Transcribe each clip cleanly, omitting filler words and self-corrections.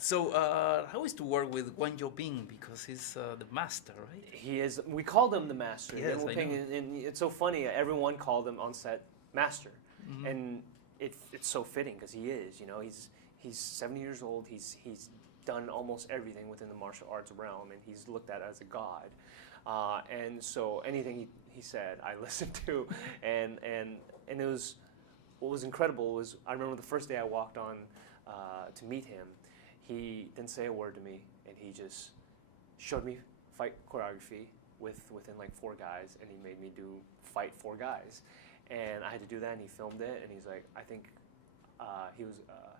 So, how is to work with Wang Yobing because he's the master, right? He is. We called him the master. Yes, Wu I Ping, know. and it's so funny. Everyone called him on set master, Mhm. and it's so fitting because he is. You know, he's 70 years old. He's done almost everything within the martial arts realm, and he's looked at as a god. And so anything he said, I listened to, and it was what was incredible was I remember the first day I walked on to meet him. He didn't say a word to me, and he just showed me fight choreography within like 4 guys, and he made me do fight 4 guys, and I had to do that, and he filmed it, and he's like, I think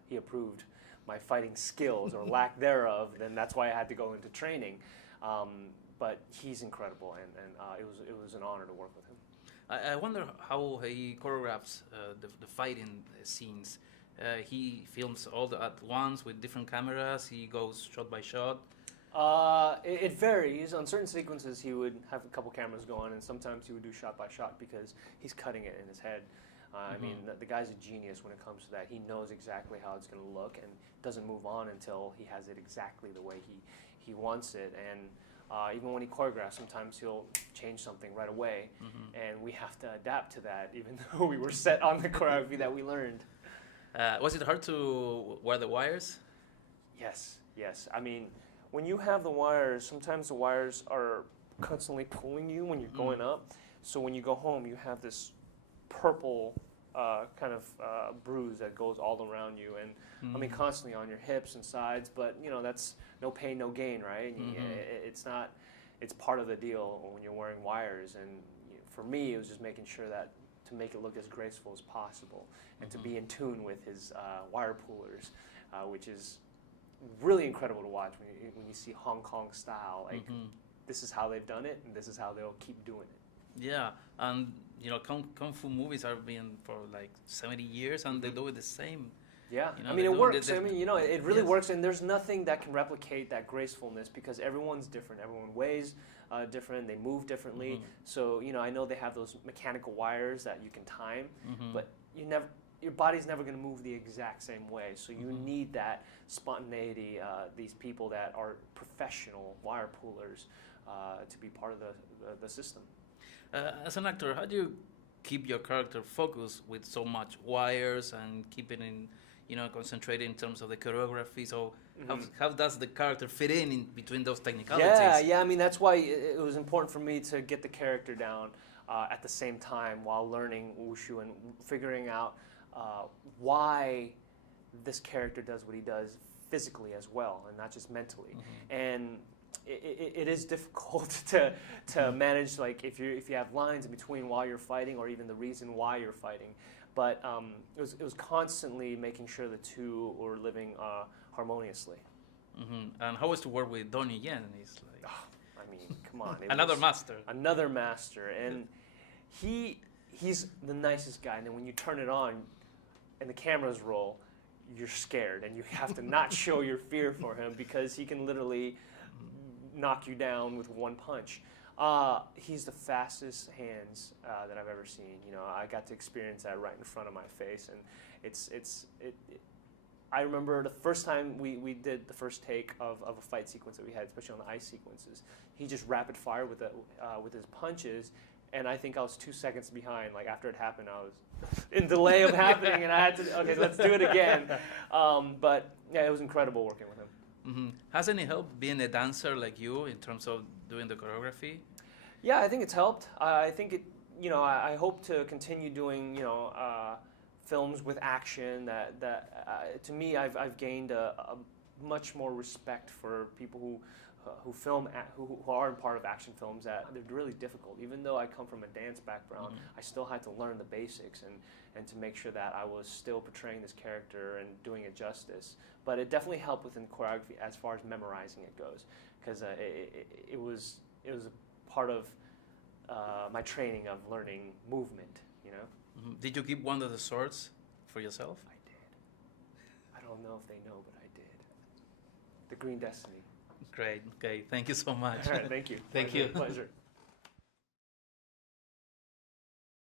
he approved my fighting skills or lack thereof, then that's why I had to go into training. But he's incredible, and it was an honor to work with him. I wonder how he choreographs the fighting scenes. He films all at once with different cameras. He goes shot by shot. It varies. On certain sequences, he would have a couple cameras going, and sometimes he would do shot by shot because he's cutting it in his head. I mean, the guy's a genius when it comes to that. He knows exactly how it's going to look and doesn't move on until he has it exactly the way he wants it. And even when he choreographs, sometimes he'll change something right away, and we have to adapt to that, even though we were set on the choreography that we learned. Was it hard to wear the wires? Yes, yes. I mean, when you have the wires, sometimes the wires are constantly pulling you when you're going up. So when you go home, you have this purple kind of bruise that goes all around you, and I mean constantly on your hips and sides. But you know, that's no pain, no gain, right? It's not. It's part of the deal when you're wearing wires. And for me, it was just making sure that to make it look as graceful as possible, and to be in tune with his wire pullers, which is really incredible to watch when you see Hong Kong style. Like this is how they've done it, and this is how they'll keep doing it. Yeah, and you know, kung fu movies are being for like 70 years, and they do it the same. Yeah, You know, I mean, they it do works. I mean, you know, it really Yes. works, and there's nothing that can replicate that gracefulness because everyone's different. Everyone weighs different. They move differently. So, you know, I know they have those mechanical wires that you can time, but your body's never going to move the exact same way. So you need that spontaneity. These people that are professional wire pullers to be part of the system. As an actor, how do you keep your character focused with so much wires and keep it in, you know, concentrated in terms of the choreography? So how does the character fit in between those technicalities? Yeah. I mean, that's why it was important for me to get the character down at the same time while learning wushu and figuring out why this character does what he does physically as well, and not just mentally. And it is difficult to manage, like if you have lines in between while you're fighting, or even the reason why you're fighting. But it was constantly making sure the two were living harmoniously. And how was to work with Donnie Yen? He's like, I mean, come on, another master. Another master, and he's the nicest guy. And then when you turn it on, and the cameras roll, you're scared, and you have to not show your fear for him because he can literally knock you down with one punch. He's the fastest hands that I've ever seen. You know, I got to experience that right in front of my face, and I remember the first time we did the first take of a fight sequence that we had, especially on the ice sequences. He just rapid fire with his punches, and I think I was 2 seconds behind. Like after it happened, I was in delay of happening, and I had to let's do it again. But yeah, it was incredible working with him. Has any help being a dancer like you in terms of doing the choreography? Yeah, I think it's helped. I think it. You know, I hope to continue doing films with action. That to me, I've gained a much more respect for people who film who are part of action films. That they're really difficult. Even though I come from a dance background, I still had to learn the basics and to make sure that I was still portraying this character and doing it justice. But it definitely helped within choreography as far as memorizing it goes, because it was a part of my training of learning movement. You know. Did you keep one of the swords for yourself? I did. I don't know if they know, but I did. The Green Destiny. Great. Okay. Thank you so much. All right. Thank you. Thank you. Pleasure.